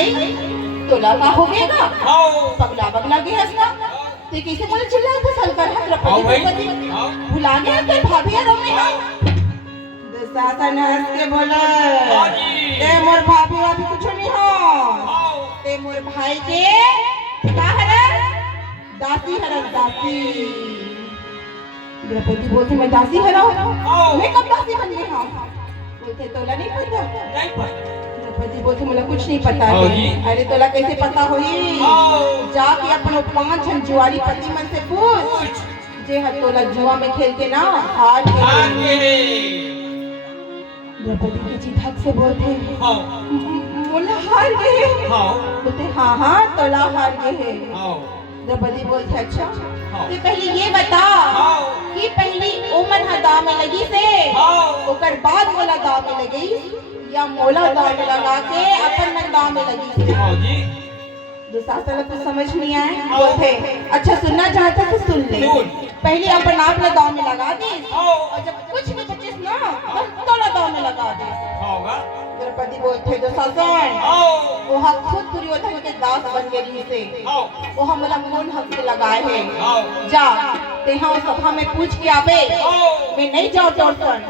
भाई तोला का हो गएगा आओ पगला बगला गया इसका ते कैसे बोले चिल्ला था सलकर है द्रौपदी भुला गया तेरे भाभी और मम्मी दुशासन हंस के बोले ते मोर भाभी अभी कुछ नहीं हो ते मोर भाई के का हरे दासी हरे दासी द्रौपदी बोलती मैं दासी हरा मैं कब दासी बन गई हूँ बोलते तोला नहीं पता नहीं पता द्रौपदी बोलती मुझे कुछ नहीं पता है अरे तोला कैसे पता होई जाके अपनो 5 जन जुआरी पति मन से पूछ जे हर तोला जुआ में खेल के ना हार गए द्रौपदी की चिढ़क से बोलते मोला हार गए बोलते हाँ तोला हार गए द्रौपदी बोलते अच्छा तो पहले ये बता कि पहली उम्र हा दाव में लगी से ओकर बाद मोला दाव में लगी या मोला दाव में लगा के अपन मन दाव में लगी से दुशासन को समझ नहीं आए बोलते अच्छा सुनना चाहते तो सुन ले पहले अपन आप ने दाव में लगा दी और जब कुछ भी बचे ना तो तोला दाव में लगा दे द्रौपदी बोलते दुशासन वो हक खुद दुर्योधन के दास बन गई से वो हमला कौन हक से लगाए हैं जा ते हाँ सभा में पूछ के आवे मैं नहीं जाऊँ तोरसन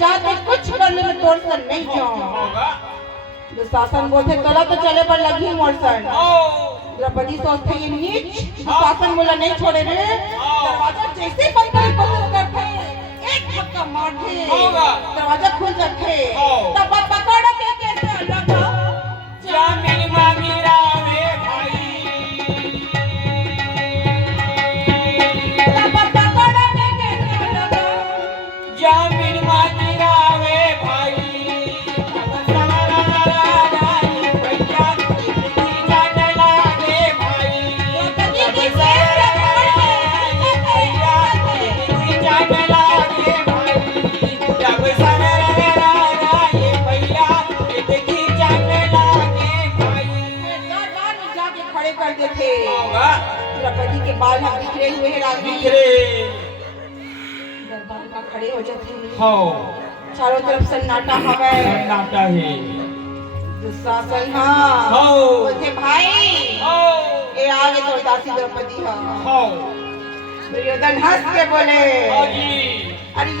चाहते कुछ कर ले मैं तोरसन नहीं जाऊँ दुशासन बोलते तोला तो चले पर लगी मोरसन द्रौपदी सोचते ये नीच दुशासन बोला नहीं छोड़े रे दरवाजा जैसे बंद करे कोशिश करते एक धक्का मार दे दरवाजा खुल जाते तब पकड़ के कैसे लगा जा मेरी मांगी रावे भाई तब पकड़ के कैसे लगा जा मेरी मांगी रावे भाई द्रौपदी के बाल हम बिखरे हुए हैं रानी दरबार का खड़े हो जाते हैं चारों तरफ सन्नाटा हवे सन्नाटा है दुशासन हाँ बोलते भाई ये आगे तो दासी द्रौपदी हाँ दुर्योधन हंस के बोले अरे